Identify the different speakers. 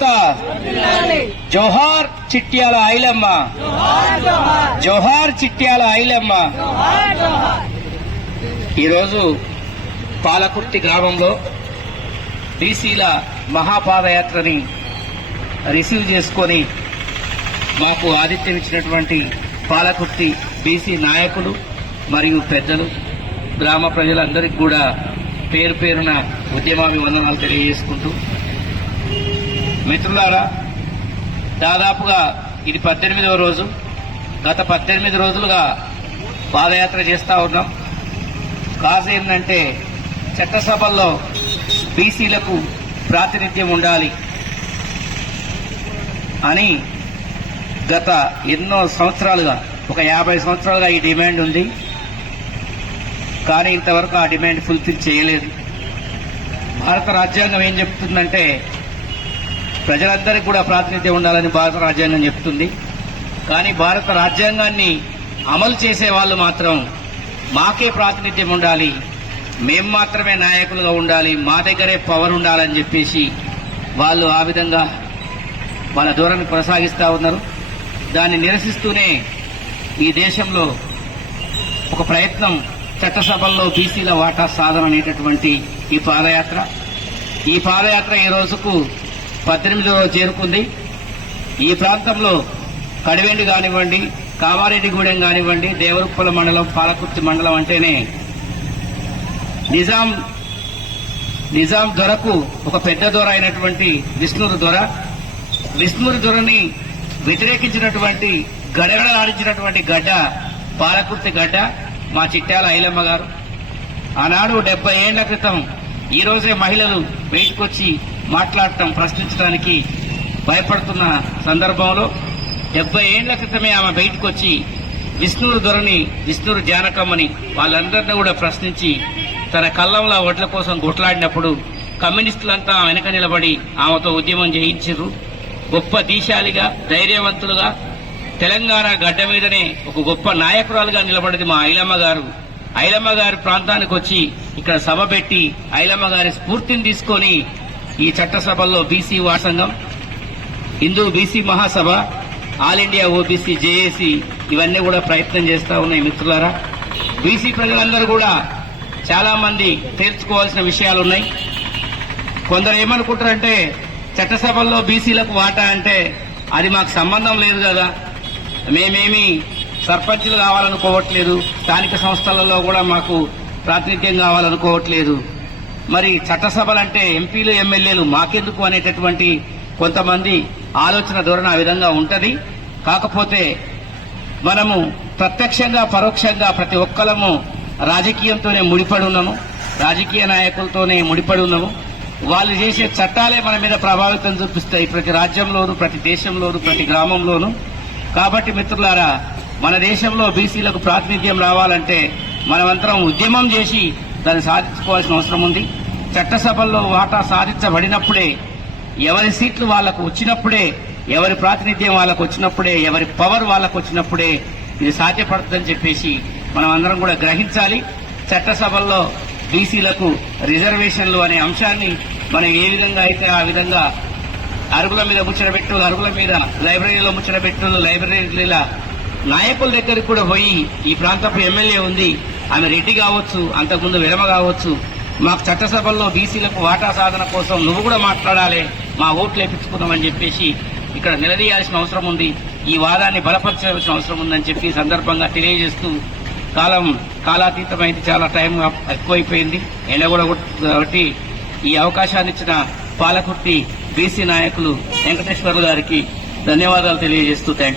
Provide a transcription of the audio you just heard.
Speaker 1: ఐక్యత జోహార్ చిట్యాల ఐలమ్మ. జోహార్ చిట్యాల ఐలమ్మ. ఈరోజు పాలకుర్తి గ్రామంలో బీసీల మహాపాదయాత్రని రిసీవ్ చేసుకొని మాకు ఆతిథ్యం ఇచ్చినటువంటి పాలకుర్తి బీసీ నాయకులు మరియు పెద్దలు గ్రామ ప్రజలందరికీ కూడా పేరు పేరున ఉద్యమాభివందనాలు తెలియజేసుకుంటూ మిత్రులారా దాదాపుగా ఇది పద్దెనిమిదవ రోజు. గత పద్దెనిమిది రోజులుగా పాదయాత్ర చేస్తూ ఉన్నాం. కాజ్ ఏంటంటే చట్టసభల్లో బీసీలకు ప్రాతినిధ్యం ఉండాలి అని గత ఎన్నో సంవత్సరాలుగా ఒక యాభై సంవత్సరాలుగా ఈ డిమాండ్ ఉంది. కానీ ఇంతవరకు ఆ డిమాండ్ ఫుల్ఫిల్ చేయలేదు. భారత రాజ్యాంగం ఏం చెప్తుందంటే ప్రజలందరికీ కూడా ప్రాతినిధ్యం ఉండాలని భారత రాజ్యాంగం చెప్తుంది. కానీ భారత రాజ్యాంగాన్ని అమలు చేసే వాళ్ళు మాత్రం మాకే ప్రాతినిధ్యం ఉండాలి. మేం మాత్రమే నాయకులుగా ఉండాలి. మా దగ్గరే పవర్ ఉండాలని చెప్పేసి వాళ్ళు ఆ విధంగా వాళ్ళ ధోరణి కొనసాగిస్తూ ఉన్నారు. దాన్ని నిరసిస్తూనే ఈ దేశంలో ఒక ప్రయత్నం చట్టసభల్లో బీసీల వాటా సాధన అనేటటువంటి ఈ పాదయాత్ర. ఈ పాదయాత్ర ఈ రోజుకు పద్దెనిమిదిలో రోజు చేరుకుంది. ఈ ప్రాంతంలో కడివెండి కానివ్వండి కామారెడ్డిగూడెం కానివ్వండి దేవరుప్పల మండలం పాలకుర్తి మండలం అంటేనే నిజాం నిజాం దొరకు ఒక పెద్ద దొర అయినటువంటి విష్ణురు దొర. విష్ణురు దొరని వ్యతిరేకించినటువంటి గడగడలాడించినటువంటి గడ్డ పాలకుర్తి గడ్డ మా చిట్టాల ఐలమ్మ గారు. ఆనాడు డెబ్బై ఏళ్ళ క్రితం ఈ రోజే మహిళలు బయటకొచ్చి మాట్లాడటం ప్రశ్నించడానికి భయపడుతున్న సందర్భంలో డెబ్బై ఏళ్ళ క్రితమే ఆమె బయటకొచ్చి విష్ణురు దొరని విష్ణుడు జానకమ్మని వాళ్ళందరినీ కూడా ప్రశ్నించి తన కళ్ళంలో ఓట్ల కోసం కొట్లాడినప్పుడు కమ్యూనిస్టులంతా వెనక నిలబడి ఆమెతో ఉద్యమం చేయించారు గొప్ప దీశాలిగా ధైర్యవంతులుగా తెలంగాణ గడ్డ మీదనే ఒక గొప్ప నాయకురాలుగా నిలబడింది మా ఐలమ్మ గారు. ఐలమ్మ గారి ప్రాంతానికి వచ్చి ఇక్కడ సభ పెట్టి ఐలమ్మ గారి స్ఫూర్తిని తీసుకొని ఈ చట్టసభల్లో BC వాసంగం Hindu BC Mahasabha all India OBC JAC ఇవన్నీ కూడా ప్రయత్నం చేస్తా ఉన్నాయి మిత్రులారా. బీసీ ప్రజలందరూ కూడా చాలా మంది విషయాలు ఉన్నాయి. కొందరు ఏమనుకుంటారంటే చట్టసభల్లో బీసీలకు వాటా అంటే అది మాకు సంబంధం లేదు కదా. మేమేమి సర్పంచ్లు కావాలనుకోవట్లేదు. స్థానిక సంస్థలలో కూడా మాకు ప్రాతినిధ్యం కావాలనుకోవట్లేదు. మరి చట్టసభలంటే ఎంపీలు ఎమ్మెల్యేలు మాకెందుకు అనేటటువంటి కొంతమంది ఆలోచన ధోరణి ఆ విధంగా ఉంటుంది. కాకపోతే మనము ప్రత్యక్షంగా పరోక్షంగా ప్రతి ఒక్కరము రాజకీయంతోనే ముడిపడి ఉన్నాము రాజకీయ నాయకులతోనే ముడిపడి ఉన్నాము వాళ్ళు చేసే చట్టాలే మన మీద ప్రభావితం చూపిస్తాయి. ప్రతి రాజ్యంలోను ప్రతి దేశంలోను ప్రతి గ్రామంలోను. కాబట్టి మిత్రులారా మన దేశంలో బీసీలకు ప్రాతినిధ్యం రావాలంటే మనమంతరం ఉద్యమం చేసి దాన్ని సాధించుకోవాల్సిన అవసరం ఉంది. చట్టసభల్లో వాటా సాధించబడినప్పుడే ఎవరి సీట్లు వాళ్ళకు వచ్చినప్పుడే ఎవరి ప్రాతినిధ్యం వాళ్ళకు వచ్చినప్పుడే ఎవరి పవర్ వాళ్ళకు వచ్చినప్పుడే ఇది సాధ్యపడుతుందని చెప్పేసి మనం అందరం కూడా గ్రహించాలి. చట్టసభల్లో బీసీలకు రిజర్వేషన్లు అనే అంశాన్ని మనం ఏ విధంగా అయితే ఆ విధంగా అరుగుల మీద ముచ్చటబెట్టు అరుగుల మీద లైబ్రరీలో ముచ్చటబెట్టు లైబ్రరీల నాయకుల దగ్గరికి కూడా పోయి ఈ ప్రాంతపు ఎమ్మెల్యే ఉంది. ఆమె రెడ్డి కావచ్చు అంతకుముందు విరమ కావచ్చు మాకు చట్టసభల్లో బీసీలకు వాటా సాధన కోసం నువ్వు కూడా మాట్లాడాలి మా ఓట్లు వేపించుకుందామని చెప్పేసి ఇక్కడ నిలదీయాల్సిన అవసరం ఉంది. ఈ వాదాన్ని బలపరచాల్సిన అవసరం ఉందని చెప్పి సందర్భంగా తెలియజేస్తూ కాలం కాలాతీతమైంది చాలా టైం ఎక్కువైపోయింది. ఎండ కూడా కాబట్టి ఈ అవకాశాన్ని ఇచ్చిన పాలకుర్తి బీసీ నాయకులు వెంకటేశ్వర్లు గారికి ధన్యవాదాలు తెలియజేస్తూ థ్యాంక్ యూ